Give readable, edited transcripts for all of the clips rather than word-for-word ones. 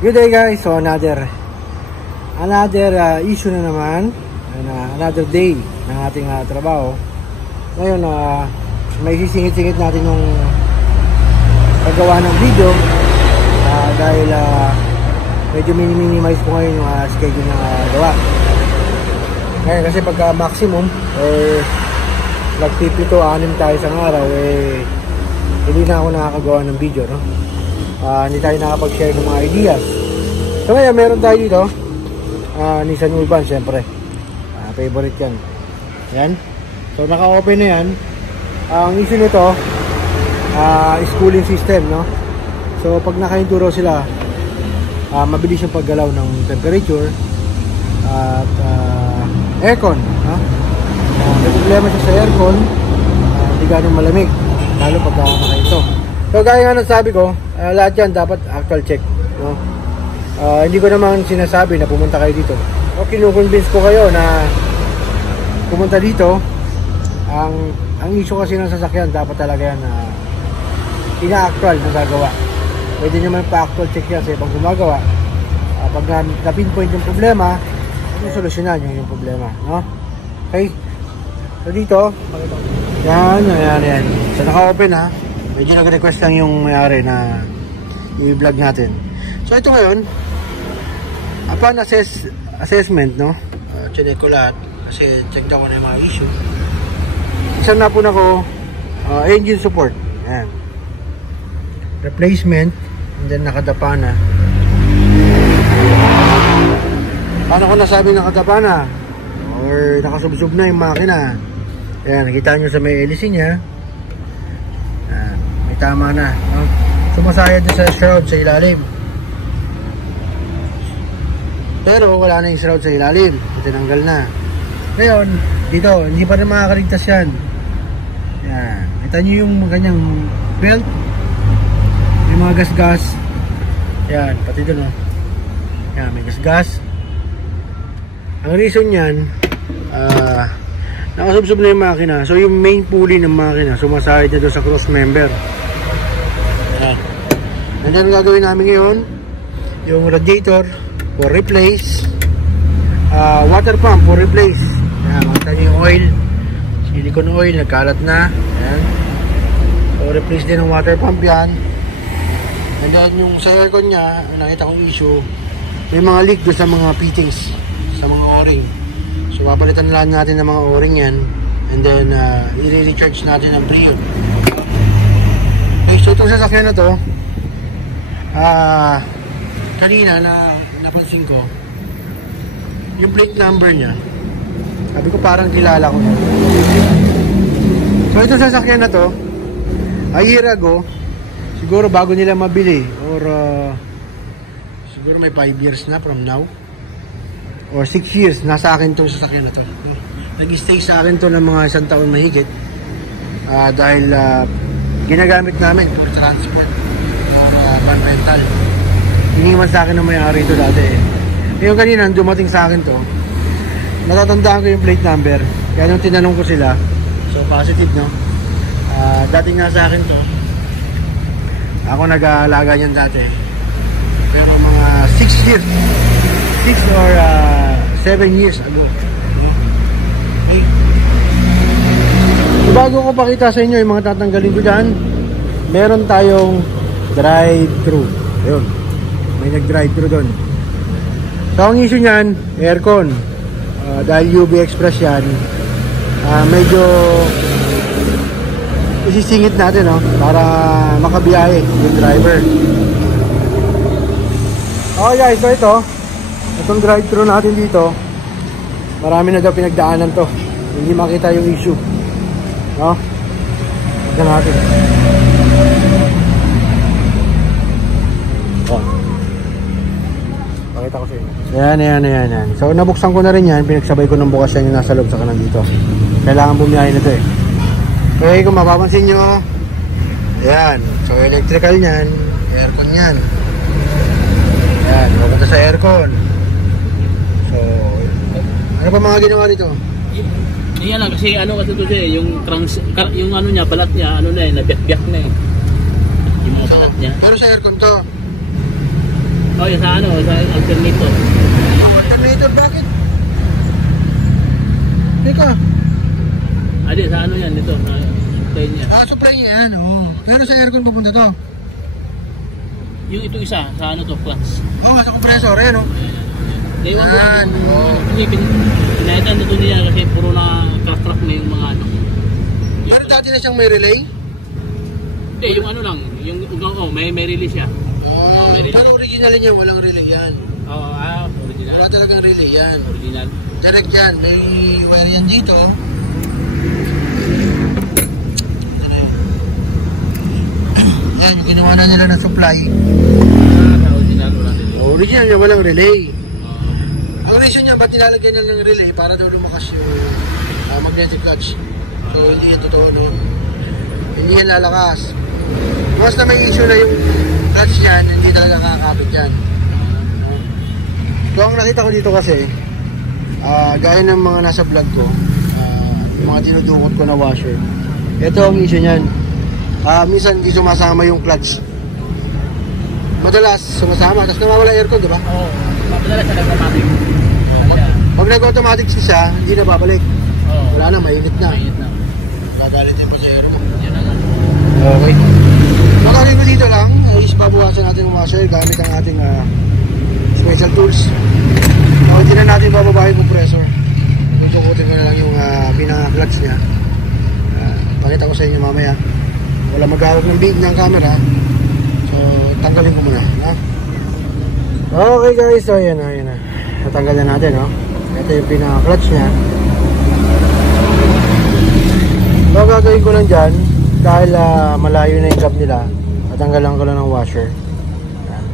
Good day guys, so another issue na naman, another day ng ating trabaho. Ngayon, may sisingit-singit natin yung paggawa ng video dahil medyo minimize ko ngayon yung schedule ng gawa. Ngayon kasi pagka maximum nagpipito-anim tayo sa araw, hindi na ako nakakagawa ng video, no? Hindi tayo nakapag-share ng mga ideas. So ngayon meron tayo dito Nissan Urban, syempre favorite yan. Yan, so naka-open na yan. Ang issue nito is cooling system, no? So pag naka-enduro sila, mabilis yung paggalaw ng temperature at aircon, no? May problema siya sa aircon, hindi ganun malamig lalo pag naka-ito. So gaya nga sabi ko, lahat yan dapat actual check, no? Hindi ko naman sinasabi na pumunta kayo dito. O kinukonvince ko kayo na pumunta dito. Ang issue kasi ng sasakyan, dapat talaga yan ina-actual na gagawa. Pwede naman pa-actual check yan sa ibang gumagawa. Pag na-pinpoint yung problema, yung solusyonan yung problema, no? Okay, so dito yan. So naka-open ha. Medyo nag-request lang yung may-ari na i-vlog natin. So ito ngayon, upon assessment, no? Chinek ko lahat kasi check daw ko na yung mga issue. Isang na po na ko engine support. Yan. Replacement, and then nakadapa na. Paano ko nasabi nakadapa na? Or nakasubsub na yung makina. Ayan, nakita nyo sa may hélice nya. May tama na, no? Sumasayad din sa shroud sa ilalim. Pero wala na yung shroud sa ilalim. Tinanggal na. Ngayon, dito, hindi pa rin makakaligtas yan. Ayan. Kita nyo yung ganyang belt. May mga gas-gas. Ayan, pati doon, no? Ayan, may gas-gas. Ang reason yan, nakasubsob na yung makina. So yung main pulley ng makina sumasayad na doon sa cross member. Ayan. And then gagawin namin ngayon yung radiator for replace, water pump for replace. Ayan, makita nyo yung oil, silicone oil, nagkalat na. Ayan. So replace din ng water pump yan. And then yung sa aircon nya, nakita kong issue, may mga leak doon sa mga fittings, sa mga o-ring. So papalitan lang natin ng mga o-ring yan. And then i-recharge natin ang Brio. Okay, so itong sasakyan na to, kanina napansin ko yung plate number nya. Sabi ko parang kilala ko. So itong sasakyan na to, a year ago, siguro bago nila mabili, or siguro may 5 years na from now, or 6 years, nasa akin itong sasakyan na to. Nag-stay sa akin to ng mga 1 taon mahigit, dahil ginagamit namin for transport, van rental. Iniwan sa akin ng may-ari ito dati. Ngayon kanina, dumating sa akin to, natatandaan ko yung plate number, kaya nung tinanong ko sila, so positive, no? Dating nga sa akin to, ako nag-aalaga niyan dati, pero mga 6 years, 6 or 7 years ago, no? Okay. So, bago ko pakita sa inyo yung mga tatanggalin ko dyan, meron tayong drive-thru. Ayun, may nag-drive-thru doon. So ang issue nyan, aircon. Dahil UV Express yan, medyo isisingit natin, no? Para makabiyahe yung driver. Okay guys, so itong drive-thru natin dito, marami na daw pinagdaanan to, hindi makita yung issue, no? Tignan natin. Pakita ko sa inyo. Yan. So nabuksan ko na rin yan, pinagsabay ko ng bukas yan yung nasa loob sa kanan dito. Kailangan bumiyahe na ito eh. Okay, kung mapapansin nyo, ayan, so electrical nyan, aircon nyan. Ayan, mapunta sa aircon. So, ano pa mga ginawa dito? Yan lang kasi kasi to siya, yung ano niya, balat niya, nabiyak-biyak na eh. Yung mga balat niya. Pero sa aircon to, Oh, yung sa ano, sa alternator. Alternator, bakit? Teka. Adi, sa ano yan, dito, na supply niya. Supply niya yan, oo. Pero sa aircon papunta to? Yung ito isa, sa ano to, clutch. Oo, sa compressor, yan o. Day one Yan, oo. Kasi pinahitan na ito niya kasi puro na crack-crack na yung mga ano. Pero dati na siyang may relay? Hindi, yung ano lang, yung may release siya. May relay. Pero original niya, walang relay yan. Oo, original. Wala talagang relay yan. Original. Direct yan, may wire yan dito. Yan, yung ginawa na nila ng supply. Sa original, wala relay. Original niya, walang relay. Ang reason niya, ba't nilalagyan niya ng relay? Para daw lumakas yung magnetic clutch. So, hindi yan totoo nun. Hindi yan lalakas. Once na may issue na yung clutch yan, hindi talaga kakapit yan. So, ang nakita ko dito kasi, gaya ng mga nasa vlog ko, yung mga tinudukot ko na washer, ito ang issue niyan. Minsan hindi sumasama yung clutch. Madalas sumasama, tapos nawawala aircon, di ba? Oo, madalas sa nag-automatic. Pag nag-automatic siya, hindi na babalik. Wala na, mainit na. Mainit na. Gagalitin mo sa aircon. Yan na nga. Okay. Magkakalit ko dito lang, is babawasan natin yung washer gamit ang ating special tools. So, hindi na natin bababa yung compressor. Tutukutin ko na lang yung pinaka-clutch niya. Pakita ko sa inyo mamaya. Wala maghawak ng big ng camera. So, tanggalin ko muna. Okay guys, so ayan na. Natanggal na natin, no? Ito yung pinaka-clutch niya. So, gagawin ko lang dyan, dahil malayo na yung gap nila, natanggalan ko lang ng washer. Ayan.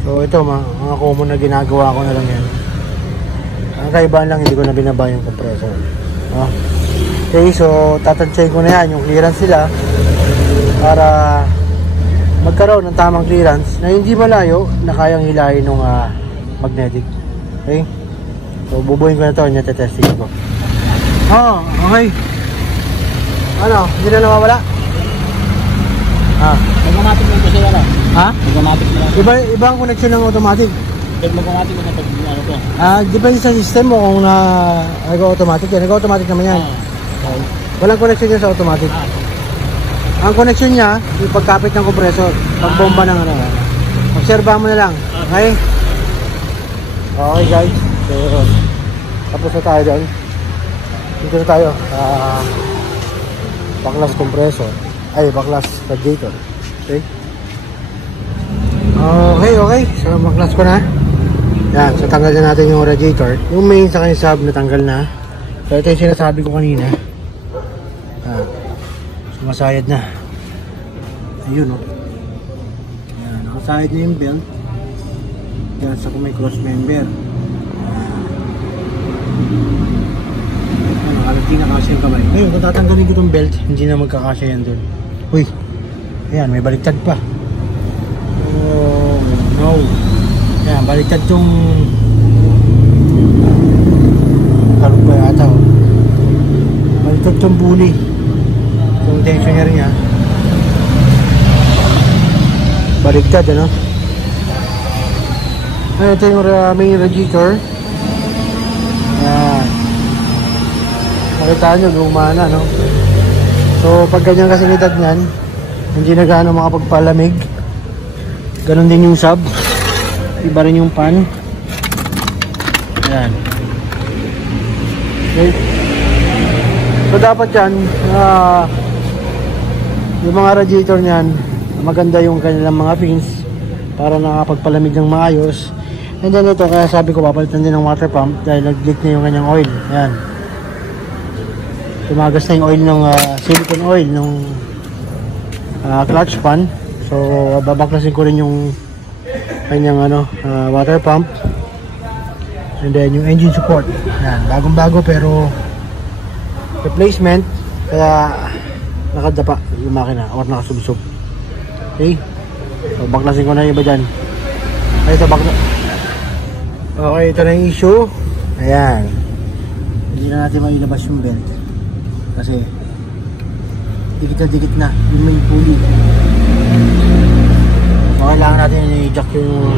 So, ito, mga common na ginagawa ko na lang yan. Ang kaibahan lang, hindi ko na binaba yung compressor. Okay, so, tatansyahin ko na yan, yung clearance nila, para magkaroon ng tamang clearance na hindi malayo na kayang hilahin ng magnetic. Okay? So, bubuhin ko na ito, nete-testing ko. Okay. Ano? Hindi na nawawala? Automatic na kasi wala. Automatic na lang. Iba ang connection ng automatic. Pag mag-automatic na pag ano to. Depende sa system mo kung nag-automatic yan. Nag-automatic naman yan. Okay. Walang connection yan sa automatic. Ang connection niya, yung pagkapit ng compressor. Pagbomba ng ano. Obserbahan mo na lang. Okay? Okay guys. So, tapos na tayo doon. Dito na tayo. Backlash compressor. Backlash radiator. Okay? Okay. So, backlash ko na. Yan. So, tanggal na natin yung radiator. Yung main sa kanyang sub, natanggal na. So, ito yung sinasabi ko kanina. Sumasayad na. Ayun, oh. Yan. Nakasayad na yung belt. Yan. Sa kung may cross member. Hindi nakasya yung kamay. Ngayon, kung tatanggalin ko itong belt, hindi na magkakasya yan dun. Uy! Ayan, may baliktad pa. Oh, no. Ayan, baliktad itong karong pa yata. Baliktad itong bully. Itong tensioner niya. Baliktad, ano? Ayan, ito yung main radiator. Ayan. Makita nyo, gumana, no? So, pag ganyan kasing edad nyan, hindi na gaano makapagpalamig. Ganon din yung sub. Iba rin yung pan. Ayan. Okay. So, dapat yan, yung mga radiator nyan, maganda yung kanilang mga fins para nakapagpalamig ng maayos. And then ito, kaya sabi ko, papalitan din ng water pump dahil nag-leak na yung kanyang oil. Ayan. Tumagas na yung oil ng silicone oil ng clutch pan. So babaklasin ko rin yung kanyang water pump. And then yung engine support. Yan, bagong bago pero replacement, kaya nakadapa yung makina or nakasubsob. Okay, so baklasin ko na yung iba dyan. Okay, ito na yung issue. Ayan, hindi na natin mailabas yung belt kasi dikit na yung main pulley. So kailangan natin i-jack yung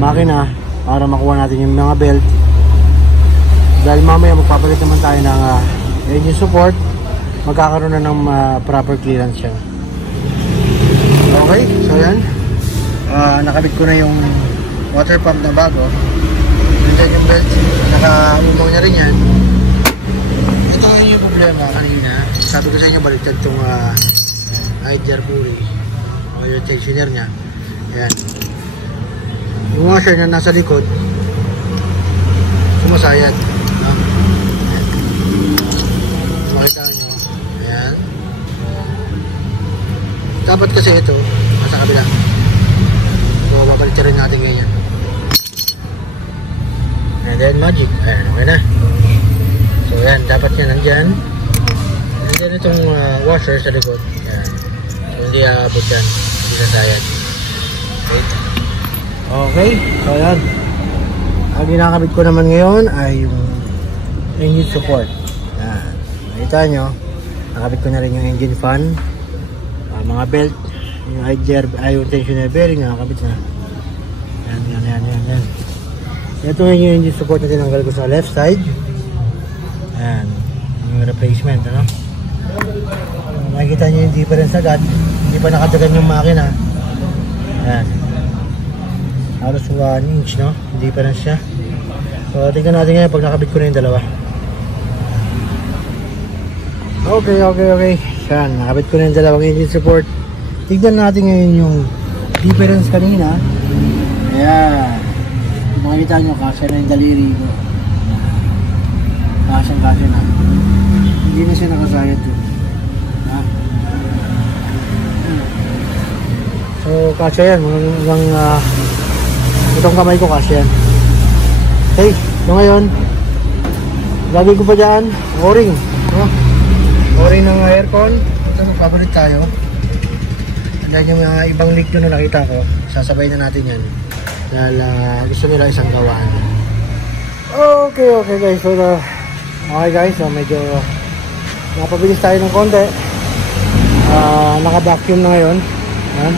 makina para makuha natin yung mga belt. Dahil mamaya magpapalit naman tayo ng engine support, magkakaroon na ng proper clearance siya. Okay, so yan. Nakabit ko na yung water pump na bago. And then yung belt, naka-umong na rin yan. Ito yung problema kanina. Sabi ko sa inyo, baliktad itong IDR pulley o yung tensioner nya. Ayan. Yung washer na nasa likod, sumasayad. No? Ayan. Makita nyo. Ayan. Dapat kasi ito, nasa kabila. So, babalik rin natin ganyan. And then magic. Ayan, okay na. So, ayan, dapat yan nandyan. And then itong washer sa likod. Ayan. So, hindi aabot yan. Hindi nasayad. Okay. Okay. So, ayan. Ang ginakabit ko naman ngayon ay yung engine support. Ayan. Nakita nyo. Nakabit ko na rin yung engine fan. Mga belt. Yung yung tensioner bearing. Nakakabit na. Yan. Ito yung engine support na tinanggal ko sa left side. Ayan. Yung replacement. Ano? Makikita nyo yung difference agad. Hindi pa nakadagan yung makina. Ayan. Halos 1 inch, no? Difference siya. So, tingnan natin ngayon pag nakabit ko na yung dalawa. Okay. Ayan. Nakabit ko na yung dalawang engine support. Tignan natin ngayon yung difference kanina. Ayan. Makikita nyo, kasya na yung daliri ko. Kasya na. Hindi na siya nakasayad yun. So, kasya yan. Hanggang itong kamay ko kasya yan. Okay, so ngayon, lagay ko pa dyan, o-ring. O-ring ng aircon. Ito, magpapalit tayo. Dahil yung mga ibang leak doon na nakita ko, sasabay na natin yan. Dahil gusto nila isang gawaan. Okay guys. So, okay guys, so medyo napabilis tayo ng konti. Naka-vacuum na ngayon. Yan.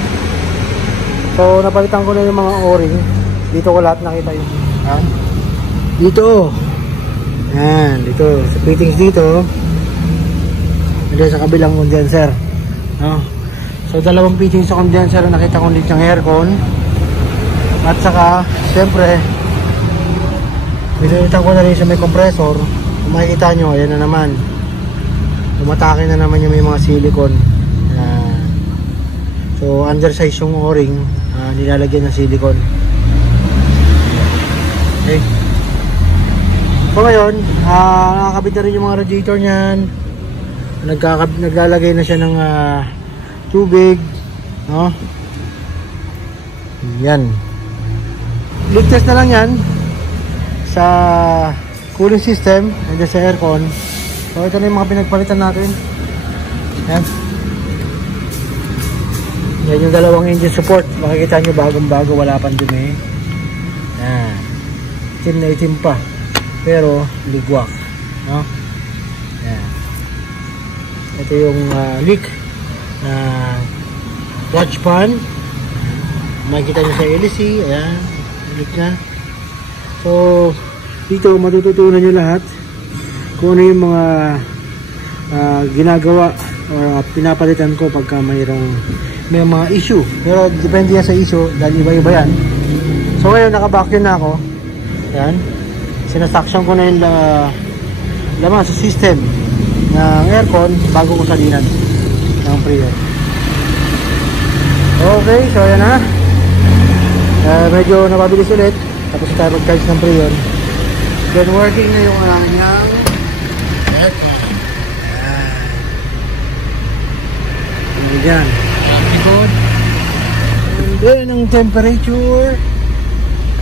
So, napalitan ko na yung mga o-ring. Dito ko lahat nakita yung dito. Yan, dito. Sa fittings dito. And then sa kabilang condenser. So, dalawang fittings sa condenser na nakita ko dito ng aircon. At saka, siyempre, pinilitan ko na rin sa may compressor. Kung makikita nyo, ayan na naman. Umatake na naman yung may mga silicone. So, undersize yung o-ring. Nilalagyan ng silicone. Okay. So, ngayon, nakakabit na rin yung mga radiator nyan. Naglalagay na siya ng tubig. No? Yan. Leak test na lang yan sa cooling system and sa aircon. So ito na yung mga pinagpalitan natin. Yan. Yan yung dalawang engine support. Makikita nyo bagong bago, wala pang dumi. Yan. Itim na itim pa. Pero ligwak. No? Yan. Ito yung leak na clutch pan. Makikita nyo sa LC. Ayan. Leak na. So, dito matututunan nyo lahat kung ano yung mga ginagawa o pinapalitan ko pagka may mga issue. Pero depende yan sa issue dahil iba-iba yan. So ngayon naka-vacuum na ako. Yan. Sinasaksyon ko na yung laman sa system ng aircon bago ko salinan ng freon. Okay, so yan na. Medyo napabilis ulit. Tapos tayo mag-charge ng freon. Then working na yung kanyang aircon. Ayan. Yan. Likod. And then ang temperature.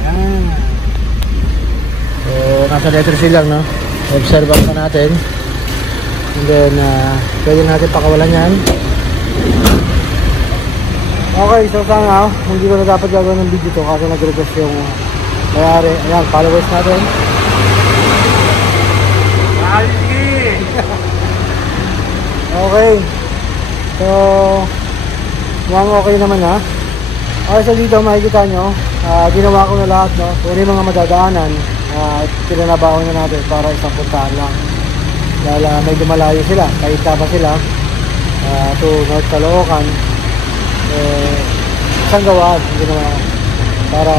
Ayan. So nasa letter C lang, no? Observe pa natin. And then pwede natin pakawalan yan. Okay, so sana hindi ko na dapat gagawin ng video to kasi nag-request yung mayari. Ayan, followers natin. Okay. So mukhang okay naman ha. Okay, so dito makikita nyo ginawa ko na lahat, no? Kung yung mga madadaanan, pinanabaon na natin para isang puntahan lang. Dahil medyo malayo sila, kahit pa sila to North Caloocan, isang gawaan yung ginawa ko para